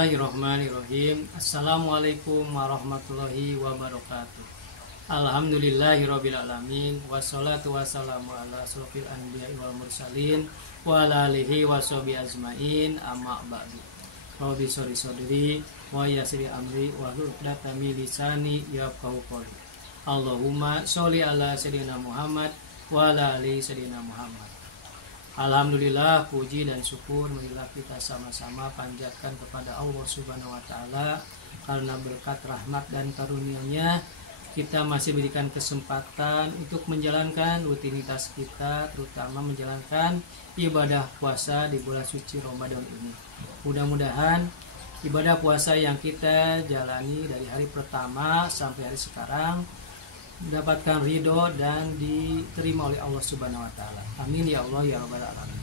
Bismillahirrahmanirrahim. Assalamualaikum warahmatullahi wabarakatuh. Alhamdulillahirabbil alamin wassalatu wassalamu ala asrofil anbiya'i wal mursalin wa ala alihi washabihi ajmain amma ba'du. Rabbi shrah sadri wa yassir amri wahlul 'uqdatam min lisani yafqahu qawli. Allahumma sholli ala sayyidina Muhammad wa ala ali sayyidina Muhammad. Alhamdulillah, puji dan syukur marilah kita sama-sama panjatkan kepada Allah Subhanahu wa taala, karena berkat rahmat dan karunia-Nya kita masih berikan kesempatan untuk menjalankan rutinitas kita, terutama menjalankan ibadah puasa di bulan suci Ramadan ini. Mudah-mudahan ibadah puasa yang kita jalani dari hari pertama sampai hari sekarang mendapatkan ridho dan diterima oleh Allah Subhanahu wa taala. Amin ya Allah ya rabbal alamin.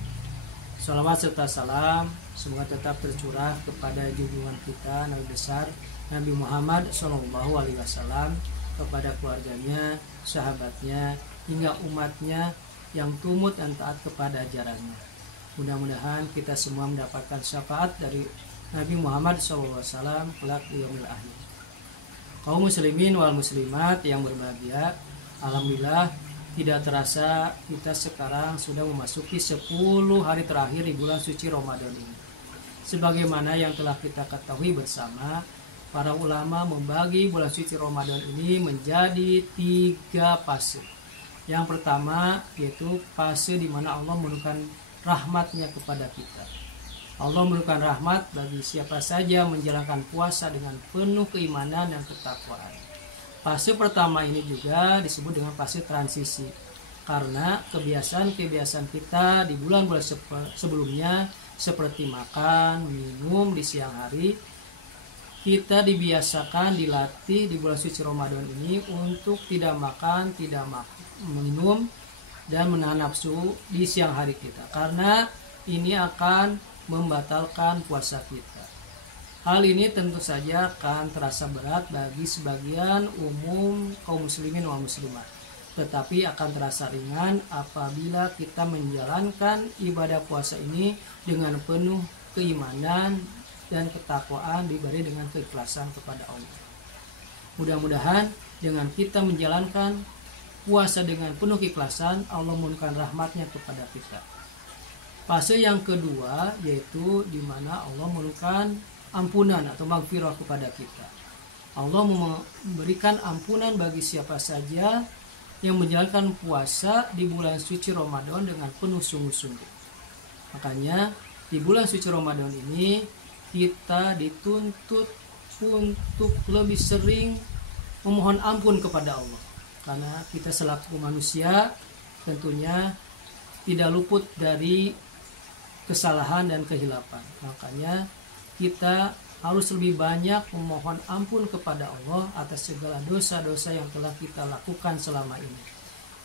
Shalawat serta salam semoga tetap tercurah kepada junjungan kita Nabi besar Nabi Muhammad sallallahu alaihi wasallam, kepada keluarganya, sahabatnya, hingga umatnya yang tumut dan taat kepada ajarannya. Mudah-mudahan kita semua mendapatkan syafaat dari Nabi Muhammad sallallahu alaihi wasallam kelak di yaumil akhir. Kaum muslimin wal muslimat yang berbahagia, alhamdulillah tidak terasa kita sekarang sudah memasuki 10 hari terakhir di bulan suci Ramadan ini. Sebagaimana yang telah kita ketahui bersama, para ulama membagi bulan suci Ramadan ini menjadi 3 fase. Yang pertama yaitu fase di mana Allah menurunkan rahmat-Nya kepada kita. Allah memberikan rahmat bagi siapa saja menjalankan puasa dengan penuh keimanan dan ketakwaan. Fase pertama ini juga disebut dengan fase transisi, karena kebiasaan-kebiasaan kita di bulan-bulan sebelumnya seperti makan, minum di siang hari, kita dibiasakan, dilatih di bulan suci Ramadan ini untuk tidak makan, tidak minum, dan menahan nafsu di siang hari kita, karena ini akan membatalkan puasa kita. Hal ini tentu saja akan terasa berat bagi sebagian umum kaum muslimin wal muslimat, tetapi akan terasa ringan apabila kita menjalankan ibadah puasa ini dengan penuh keimanan dan ketakwaan, diberi dengan keikhlasan kepada Allah. Mudah-mudahan dengan kita menjalankan puasa dengan penuh keikhlasan, Allah menurunkan rahmat-Nya kepada kita. Fase yang kedua yaitu di mana Allah menurunkan ampunan atau maghfirah kepada kita. Allah memberikan ampunan bagi siapa saja yang menjalankan puasa di bulan suci Ramadan dengan penuh sungguh-sungguh. Makanya di bulan suci Ramadan ini kita dituntut untuk lebih sering memohon ampun kepada Allah, karena kita selaku manusia tentunya tidak luput dari kesalahan dan kehilapan. Makanya kita harus lebih banyak memohon ampun kepada Allah atas segala dosa-dosa yang telah kita lakukan selama ini.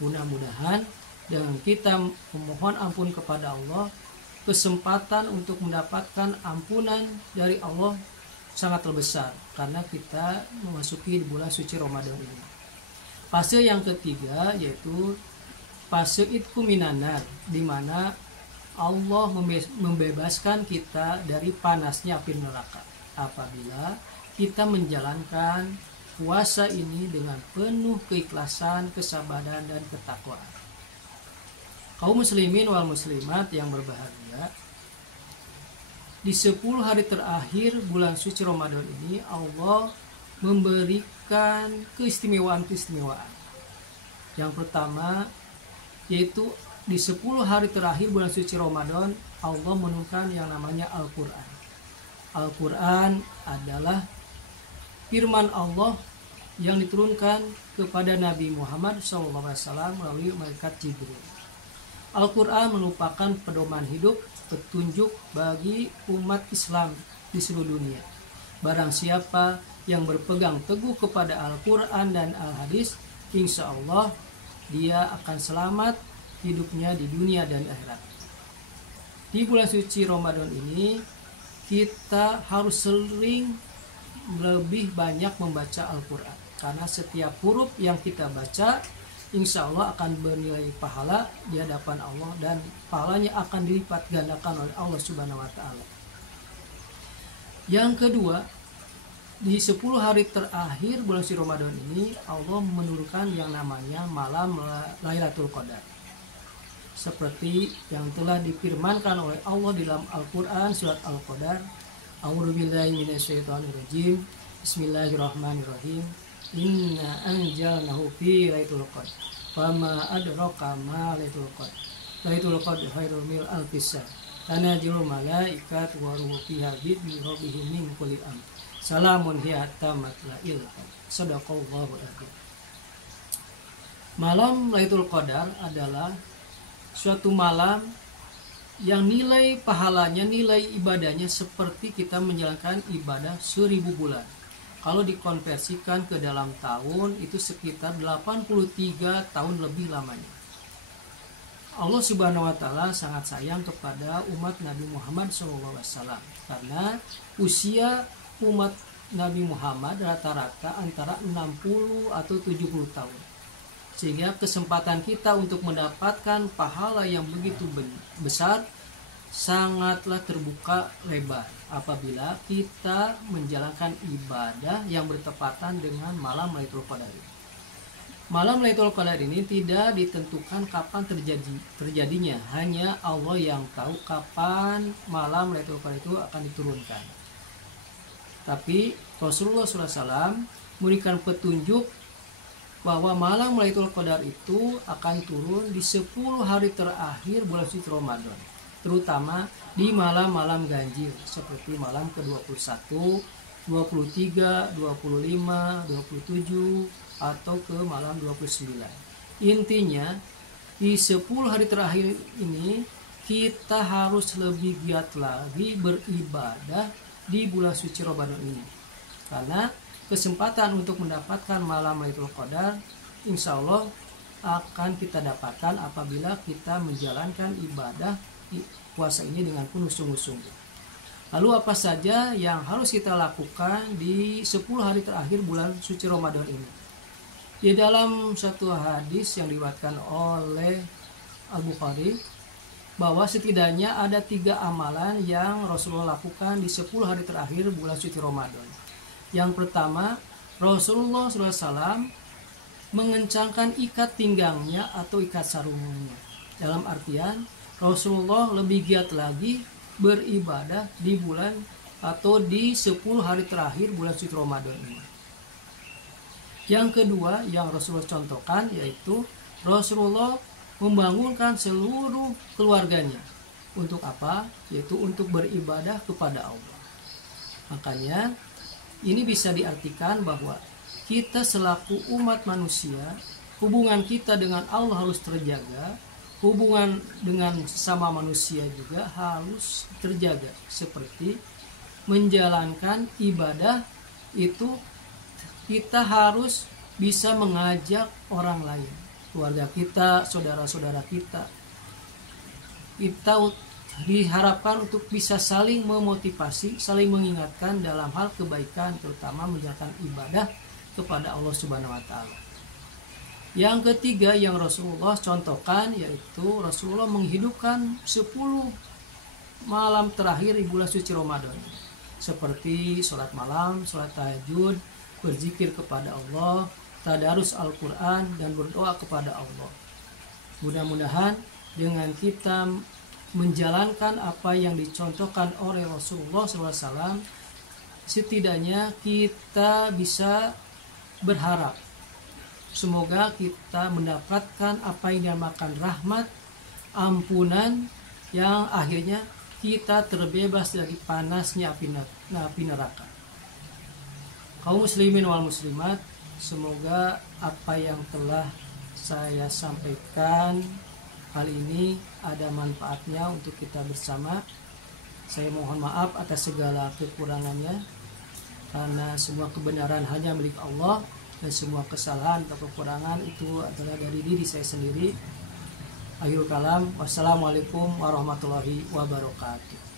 Mudah-mudahan dengan kita memohon ampun kepada Allah, kesempatan untuk mendapatkan ampunan dari Allah sangat besar, karena kita memasuki bulan suci Ramadan ini. Fase yang ketiga yaitu fase itqu minan nar, di mana Allah membebaskan kita dari panasnya api neraka apabila kita menjalankan puasa ini dengan penuh keikhlasan, kesabaran, dan ketakwaan. Kaum muslimin wal muslimat yang berbahagia, di 10 hari terakhir bulan suci Ramadan ini Allah memberikan keistimewaan-keistimewaan. Yang pertama yaitu di 10 hari terakhir bulan suci Ramadan Allah menurunkan yang namanya Al-Quran. Al-Quran adalah firman Allah yang diturunkan kepada Nabi Muhammad SAW melalui malaikat Jibril. Al-Quran merupakan pedoman hidup, petunjuk bagi umat Islam di seluruh dunia. Barang siapa yang berpegang teguh kepada Al-Quran dan Al-Hadis, insya Allah dia akan selamat hidupnya di dunia dan akhirat. Di bulan suci Ramadan ini kita harus sering lebih banyak membaca Al-Quran, karena setiap huruf yang kita baca insya Allah akan bernilai pahala di hadapan Allah, dan pahalanya akan dilipat gandakan oleh Allah Subhanahu wa taala. Yang kedua, di 10 hari terakhir bulan suci Ramadan ini Allah menurunkan yang namanya malam Lailatul Qadar. Seperti yang telah difirmankan oleh Allah di dalam Al-Qur'an surat Al-Qadar, A'udzubillahi minasyaitonirrajim. Bismillahirrahmanirrahim. Inna anjalnahu fi lailatul qadar. Fama adraka ma lailatul qadar. Lailatul qadar khairun min alfi syahr. Tanazilul malaikat wa ruhu fiha bi rabbihim min kulli amr. Salamun hiya hatta matla'il qadar. Shadaqallahu adzim. Malam Lailatul Qadar adalah suatu malam yang nilai pahalanya, nilai ibadahnya seperti kita menjalankan ibadah 1000 bulan. Kalau dikonversikan ke dalam tahun itu sekitar 83 tahun lebih lamanya. Allah Subhanahu wa taala sangat sayang kepada umat Nabi Muhammad SAW karena usia umat Nabi Muhammad rata-rata antara 60 atau 70 tahun. Sehingga kesempatan kita untuk mendapatkan pahala yang begitu besar sangatlah terbuka lebar apabila kita menjalankan ibadah yang bertepatan dengan malam Lailatul Qadar. Malam Lailatul Qadar ini tidak ditentukan kapan terjadinya, hanya Allah yang tahu kapan malam Lailatul Qadar itu akan diturunkan. Tapi Rasulullah SAW memberikan petunjuk bahwa malam Lailatul Qadar itu akan turun di 10 hari terakhir bulan suci Ramadan, terutama di malam-malam ganjil seperti malam ke-21, 23, 25, 27 atau ke malam 29. Intinya di 10 hari terakhir ini kita harus lebih giat lagi beribadah di bulan suci Ramadan ini. Karena kesempatan untuk mendapatkan malam Lailatul Qadar insya Allah akan kita dapatkan apabila kita menjalankan ibadah puasa ini dengan penuh sungguh-sungguh. Lalu apa saja yang harus kita lakukan di 10 hari terakhir bulan suci Ramadan ini? Di dalam satu hadis yang diriwayatkan oleh Al-Bukhari bahwa setidaknya ada 3 amalan yang Rasulullah lakukan di 10 hari terakhir bulan suci Ramadan. Yang pertama, Rasulullah SAW mengencangkan ikat pinggangnya atau ikat sarungnya. Dalam artian, Rasulullah lebih giat lagi beribadah di bulan atau di 10 hari terakhir bulan suci Ramadan ini. Yang kedua yang Rasulullah contohkan yaitu Rasulullah membangunkan seluruh keluarganya. Untuk apa? Yaitu untuk beribadah kepada Allah. Makanya ini bisa diartikan bahwa kita selaku umat manusia, hubungan kita dengan Allah harus terjaga, hubungan dengan sesama manusia juga harus terjaga. Seperti menjalankan ibadah itu kita harus bisa mengajak orang lain, keluarga kita, saudara-saudara kita. Kita diharapkan untuk bisa saling memotivasi, saling mengingatkan dalam hal kebaikan, terutama menjalankan ibadah kepada Allah Subhanahu wa taala. Yang ketiga yang Rasulullah contohkan yaitu Rasulullah menghidupkan 10 malam terakhir di bulan suci Ramadan. Seperti sholat malam, sholat tahajud, berzikir kepada Allah, tadarus Al-Quran, dan berdoa kepada Allah. Mudah-mudahan dengan kita menjalankan apa yang dicontohkan oleh Rasulullah SAW, setidaknya kita bisa berharap semoga kita mendapatkan apa yang dinamakan rahmat, ampunan, yang akhirnya kita terbebas dari panasnya api neraka. Kaum muslimin wal muslimat, semoga apa yang telah saya sampaikan kali ini ada manfaatnya untuk kita bersama. Saya mohon maaf atas segala kekurangannya, karena semua kebenaran hanya milik Allah dan semua kesalahan atau kekurangan itu adalah dari diri saya sendiri. Akhirul kalam, wassalamualaikum warahmatullahi wabarakatuh.